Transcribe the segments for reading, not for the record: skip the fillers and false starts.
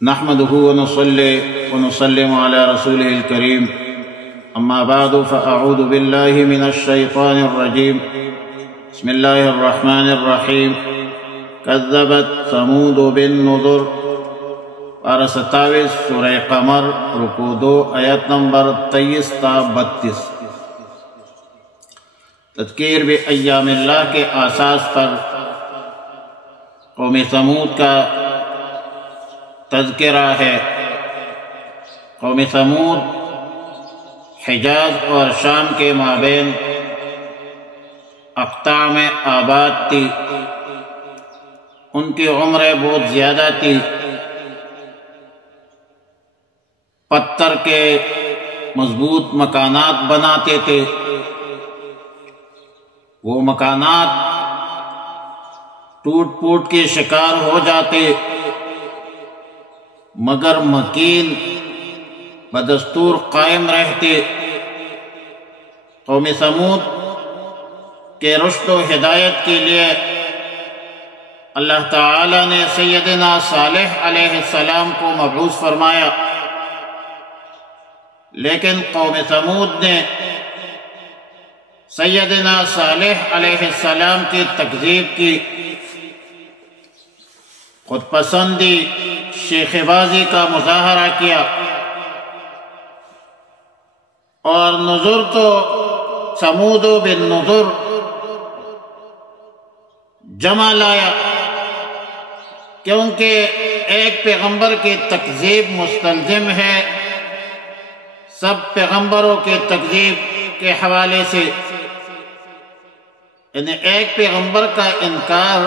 نحمده ونصلي ونسلم على رسوله الكريم أما بعد فأعوذ بالله من الشيطان الرجيم بسم الله الرحمن الرحيم كذبت ثمود بالنذر پارہ 27 سورہ قمر رکوع 2 آیت نمبر 23 تا 32۔ تذکیر بایام اللہ کے اساس پر قوم ثمود کا تذکرہ ہے۔ قوم ثمود حجاز اور شام کے مابین اقطاع میں آباد تھی۔ ان کی عمریں بہت زیادہ تھی۔ پتھر کے مضبوط مکانات بناتے تھے۔ وہ مکانات ٹوٹ پھوٹ کے شکار ہو جاتے، مگر مکین بدستور قائم رہتے۔ قوم ثمود کے رشد و ہدایت کے لیے اللہ تعالی نے سیدنا صالح علیہ السلام کو مبعوث فرمایا، لیکن قوم ثمود نے سیدنا صالح علیہ السلام کی تکذیب کی، خود پسندی شیخ بازی کا مظاہرہ کیا اور نذر تو ثمود بالنذر جمع لایا، کیونکہ ایک پیغمبر کی تکذیب مستلزم ہے سب پیغمبروں کے تکذیب کے حوالے سے، یعنی ایک پیغمبر کا انکار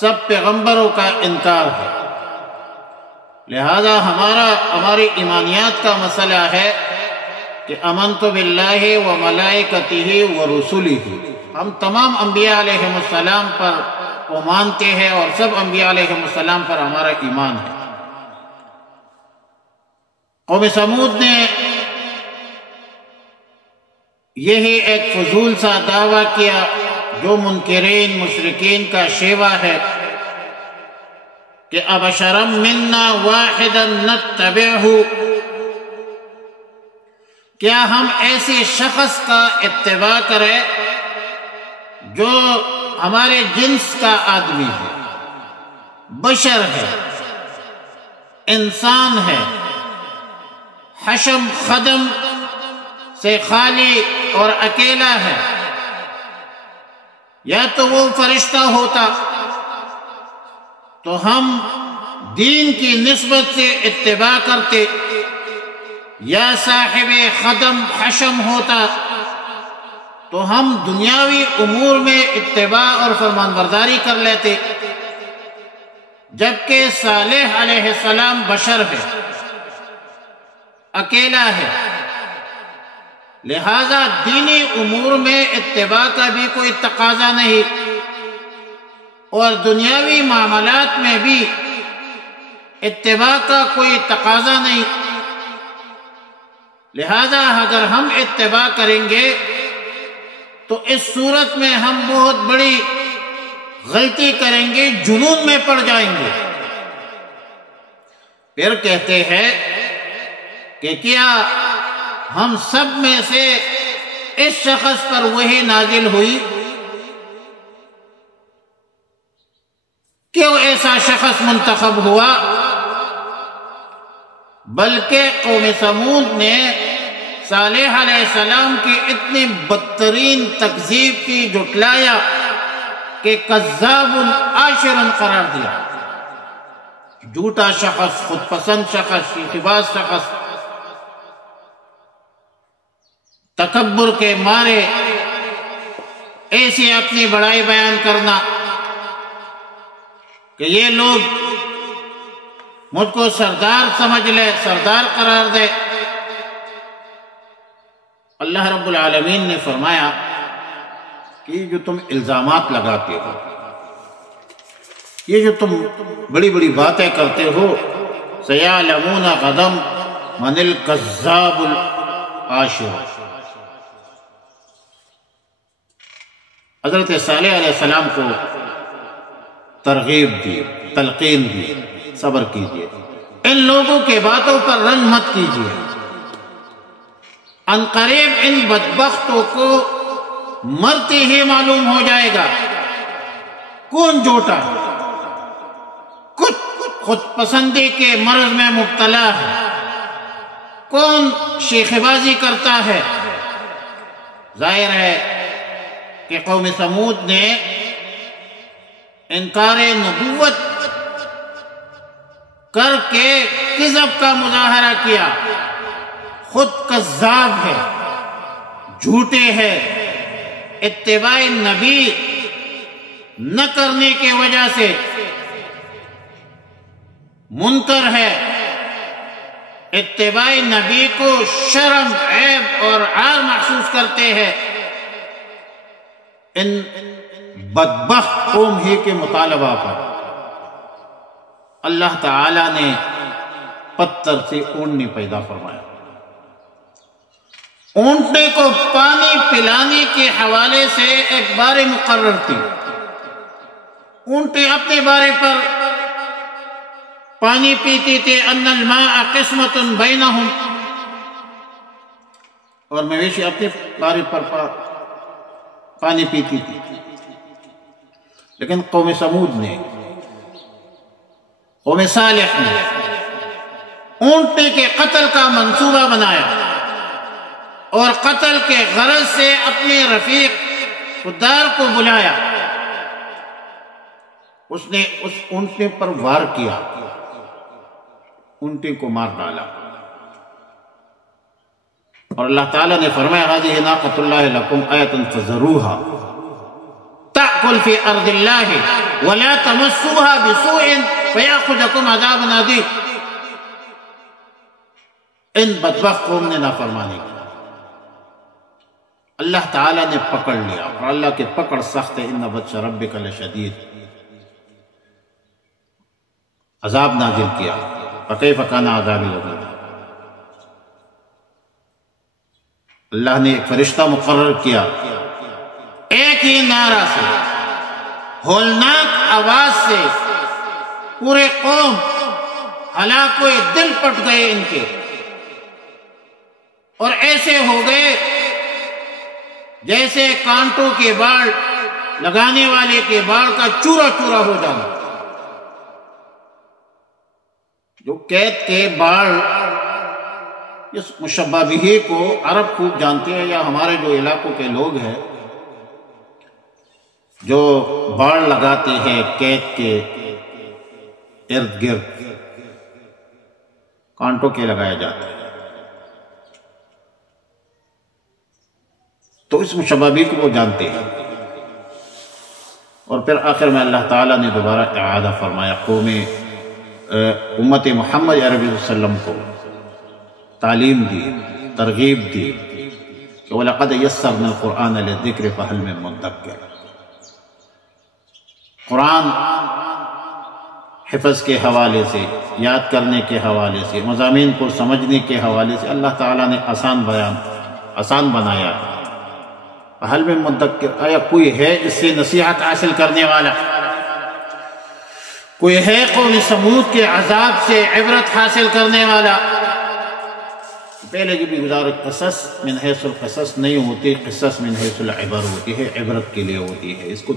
سب پیغمبروں کا انکار ہے۔ لہذا ہماری ایمانیات کا مسئلہ ہے کہ آمنت باللہ و ملائکتہ و رسلہ، ہم تمام انبیاء علیہ السلام پر وہ مانتے ہیں اور سب انبیاء علیہ السلام پر ہمارا ایمان ہے۔ قوم ثمود نے یہی ایک فضول سا دعویٰ کیا جو منکرین مشرکین کا شیوہ ہے کہ ابشرم منا واحدا نتبعہ، کیا ہم ایسے شخص کا اتباع کریں جو ہمارے جنس کا آدمی ہے، بشر ہے، انسان ہے، حشم خدم سے خالی اور اکیلا ہے، یا تو وہ فرشتہ ہوتا تو ہم دین کی نسبت سے اتباع کرتے، یا صاحب خدم حشم ہوتا تو ہم دنیاوی امور میں اتباع اور فرمان برداری کر لیتے، جبکہ صالح علیہ السلام بشر ہے، اکیلا ہے، لہذا دینی امور میں اتباع کا بھی کوئی تقاضا نہیں اور دنیاوی معاملات میں بھی اتباع کا کوئی تقاضا نہیں۔ لہذا اگر ہم اتباع کریں گے تو اس صورت میں ہم بہت بڑی غلطی کریں گے، جنون میں پڑ جائیں گے۔ پھر کہتے ہیں کہ کیا ہم سب میں سے اس شخص پر وحی نازل ہوئی؟ کیوں ایسا شخص منتخب ہوا؟ بلکہ قوم ثمود نے صالح علیہ السلام کی اتنی بدترین تکذیب کی، جھٹلایا کہ کذاب عاشر قرار دیا۔ جھوٹا شخص، خود پسند شخص، شیخباز شخص، تکبر کے مارے ایسی اپنی بڑائی بیان کرنا کہ یہ لوگ مجھ کو سردار سمجھ لے، سردار قرار دے۔ اللہ رب العالمین نے فرمایا کہ جو تم الزامات لگاتے ہو، یہ جو تم بڑی بڑی باتیں کرتے ہو، سیعلمون غدا من الکذاب العاشر۔ حضرت صالح علیہ السلام کو ترغیب دی، تلقین دی، صبر کیجئے، ان لوگوں کے باتوں پر رنج مت کیجئے، ان قریب ان بدبختوں کو مرتے ہی معلوم ہو جائے گا کون جھوٹا ہے، خود پسندی کے مرض میں مبتلا ہے، کون شیخ بازی کرتا ہے۔ ظاہر ہے کہ قوم سمود نے انکار نبوت کر کے کذب کا مظاہرہ کیا، خود کذاب ہے، جھوٹے ہے، اتباع نبی نہ کرنے کی وجہ سے منکر ہے، اتباع نبی کو شرم، عیب اور عار محسوس کرتے ہیں۔ ان بدبخت قوم ہی کے مطالبہ پر اللہ تعالی نے پتھر سے اونٹنی پیدا فرمایا۔ اونٹنے کو پانی پلانے کے حوالے سے ایک بارے مقرر تھی، اونٹیں اپنے بارے پر پانی پیتی تھے، ان الماء قسمت بینہم، اور مویشی اپنے بارے پر پانی پیتی تھی۔ لیکن قوم سمود نے، قوم صالح نے اونٹنے کے قتل کا منصوبہ بنایا اور قتل کے غرض سے اپنے رفیق خوددار کو بلایا، اس نے اس اونٹنے پر وار کیا، اونٹنے کو مار ڈالا، اور اللہ تعالیٰ نے فرمایا هذه ناقۃ اللہ لکم آیۃ فذروها تأکل فی ارض اللہ ولا تمسوها بسوء فیأخذکم عذاب عظیم۔ ان بدبخت قوم نے نافرمانی کی، اللہ تعالیٰ نے پکڑ لیا، اور اللہ کی پکڑ سخت ہے، ان بطش ربک لشدید، عذاب نازل کیا، فکیف کان عذابی وعید۔ اللہ نے ایک فرشتہ مقرر کیا، ایک ہی نعرہ سے، ہولناک آواز سے پورے قوم ہلاک ہوئے، دل پٹ گئے ان کے، اور ایسے ہو گئے جیسے کانٹوں کے باڑ لگانے والے کے باڑ کا چورا چورا ہو جانا۔ جو قید کے باڑ، اس مشبہ بہ کو عرب خوب جانتے ہیں، یا ہمارے جو علاقوں کے لوگ ہیں جو باڑ لگاتے ہیں قید کے ارد گرد، کانٹوں کے لگایا جاتا ہے، تو اس مشبہ بہ کو وہ جانتے ہیں۔ اور پھر آخر میں اللہ تعالیٰ نے دوبارہ اعادہ فرمایا، قوم امت محمد عربی صلی اللہ علیہ وسلم کو تعلیم دی، ترغیب دی کہ وَلَقَدْ يَسَّرْنَا الْقُرْآنَ لِلذِّكْرِ فَهَلْ مِن مُدَّكِّرٍ۔ قرآن حفظ کے حوالے سے، یاد کرنے کے حوالے سے، مضامین کو سمجھنے کے حوالے سے اللہ تعالیٰ نے آسان بنایا۔ فَهَلْ مِن مُدَّكِّرٍ، آیا کوئی ہے اس سے نصیحت حاصل کرنے والا؟ کوئی ہے قوم سمود کے عذاب سے عبرت حاصل کرنے والا؟ پہلے کی بھی گزارا، قصص من حیث القصص نہیں ہوتی، قصص من حیث العبر ہوتی ہے، عبرت کے لیے ہوتی ہے، اس کو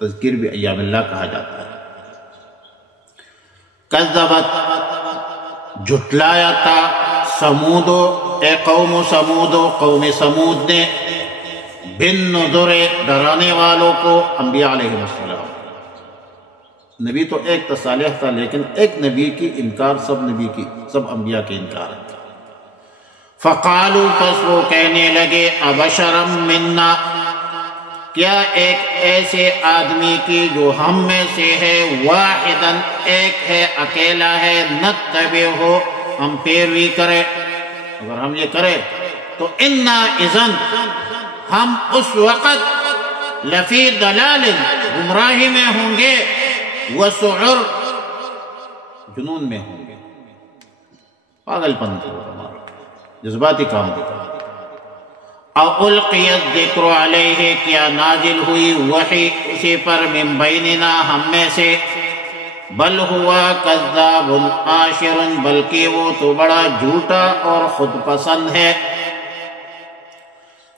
تذکیر بھی ایام اللہ کہا جاتا ہے۔ کذبت، جھٹلایا تھا، سمودو، اے قوم سمودو، قوم سمود نے، بالنذر، ڈرانے والوں کو، انبیاء علیہ السلام۔ نبی تو ایک صالح تھا، لیکن ایک نبی کی انکار سب انبیاء کے انکار ہے۔ فقالوا، پس وہ کہنے لگے، ابشرم منا، کیا ایک ایسے آدمی کی جو ہم میں سے ہے، واحدن، ایک ہے، اکیلا ہے، نتبعہ، ہم پیروی کرے، اگر ہم یہ کرے تو انا اذن، ہم اس وقت لفی ضلال، گمراہی میں ہوں گے، وسعر، جنون میں ہوں گے، پاگل پن ہمارا، جذباتی کام دیتا۔ او القی الذکر علیہ، کیا نازل ہوئی وحی اسی پر، من بیننا، ہم میں سے، بل ہوا کذاب عاشر، بلکہ وہ تو بڑا جھوٹا اور خود پسند ہے۔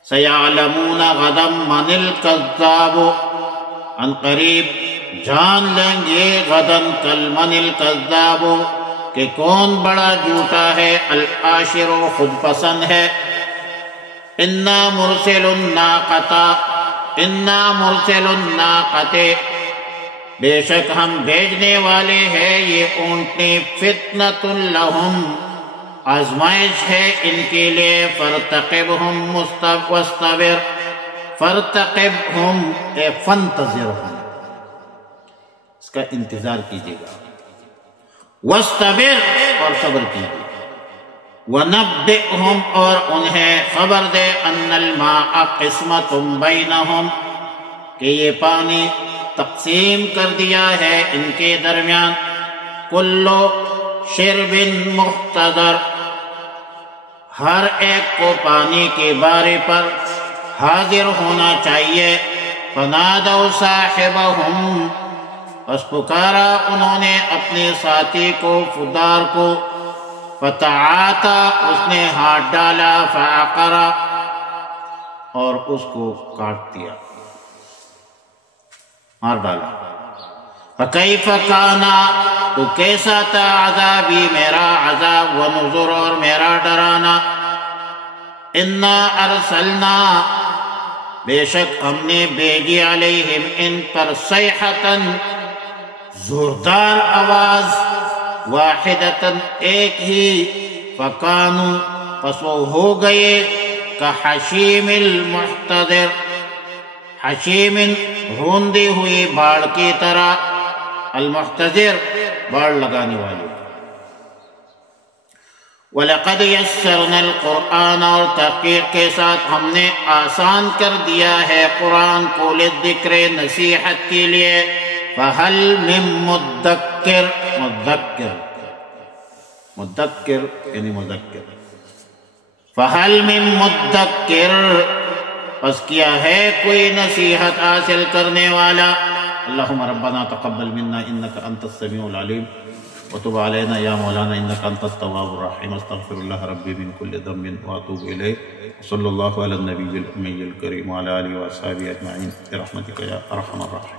سیعلمون غدا من الکذاب، ان قریب جان لیں گے غدن کل من الکذاب کہ کون بڑا جھوٹا ہے، العاشر خود پسند ہے۔ انا مرسل الناقۃ، بے شک ہم بھیجنے والے ہیں یہ اونٹنی، فتنۃ لہم، آزمائش ہے ان کے لیے، فارتقبہم واصطبر، فارتقبہم اے فانتظرہم، اس کا انتظار کیجیے گا، واصطبر اور صبر کیجیے، ونبئہم اور انہیں خبر دے، ان الماء قسمۃ بینہم کہ یہ پانی تقسیم کر دیا ہے ان کے درمیان، کل شرب مقتدر، ہر ایک کو پانی کے بارے پر حاضر ہونا چاہیے۔ فنادوا صاحبہم، پس پکارا انہوں نے اپنے ساتھی کو، فدار کو، فتعاطی، اس نے ہاتھ ڈالا، فعقر، اور اس کو کاٹ دیا، مار ڈالا۔ فکیف کان، تو کیسا تھا، عذابی میرا عذاب، ونذر اور میرا ڈرانا۔ انا ارسلنا، بے شک ہم نے بھیجی، علیہم ان پر، صیحۃ زوردار آواز، واحدۃ ایک ہی، فکانوا پس وہ ہو گئے، کحشیم المحتضر، حشیم روندی ہوئی باڑ کی طرح، المحتضر باڑ لگانے والی۔ وَلَقَدْ يَسَّرْنَا الْقُرْآنَ، اور تحقیق کے ساتھ ہم نے آسان کر دیا ہے قرآن کو، للذکر نصیحت کے لیے، فَهَلْ مِن مُدَّکِّر، مدکر یعنی مذکر، فَهَلْ مِن مُدَّکِّر، پس کیا ہے کوئی نصیحت حاصل کرنے والا۔ اللہم ربنا تقبل منا انکا انت السمیع العلیم، وتب علینا یا مولانا انکا انت التواب الرحیم، استغفر اللہ ربی من کل ذنب واتوب الیہ، صلی اللہ علی النبی الامی الکریم وعلی آلہ وصحبہ اجمعین برحمتک یا ارحم الراحمین۔